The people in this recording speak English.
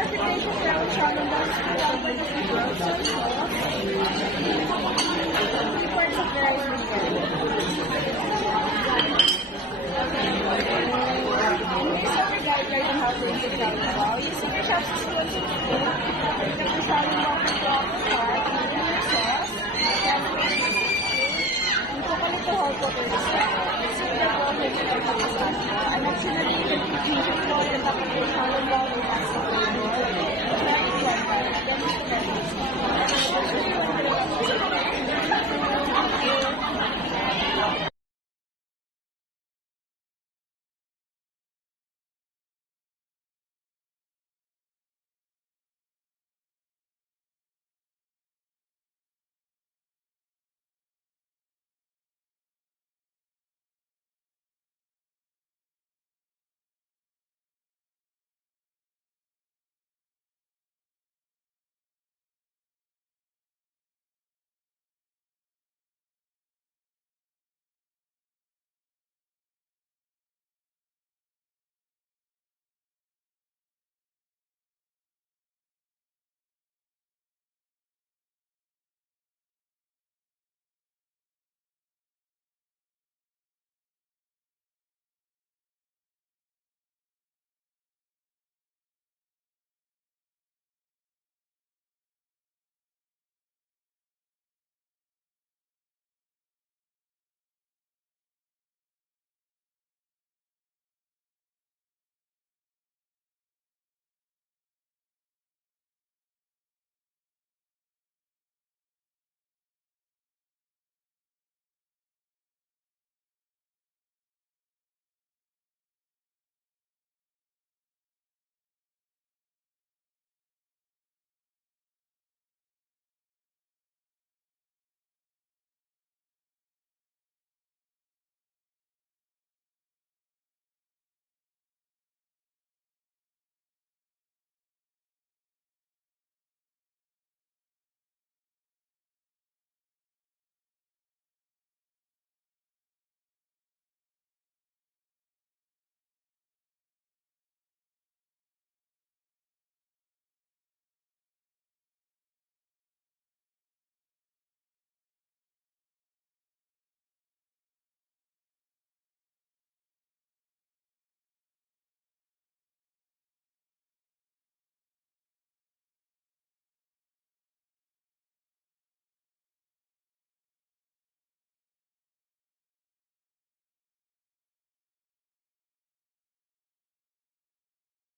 clarification for our channel that is provided by the reports of the rice weekend. And here's our guideline on how to use the alcohol. Using your shots of spoons and spoon, nagsasaling water to our cart, using your sauce, and coconut to hold water to start. Using the water to hold water to start. And optionally, you can change your flow and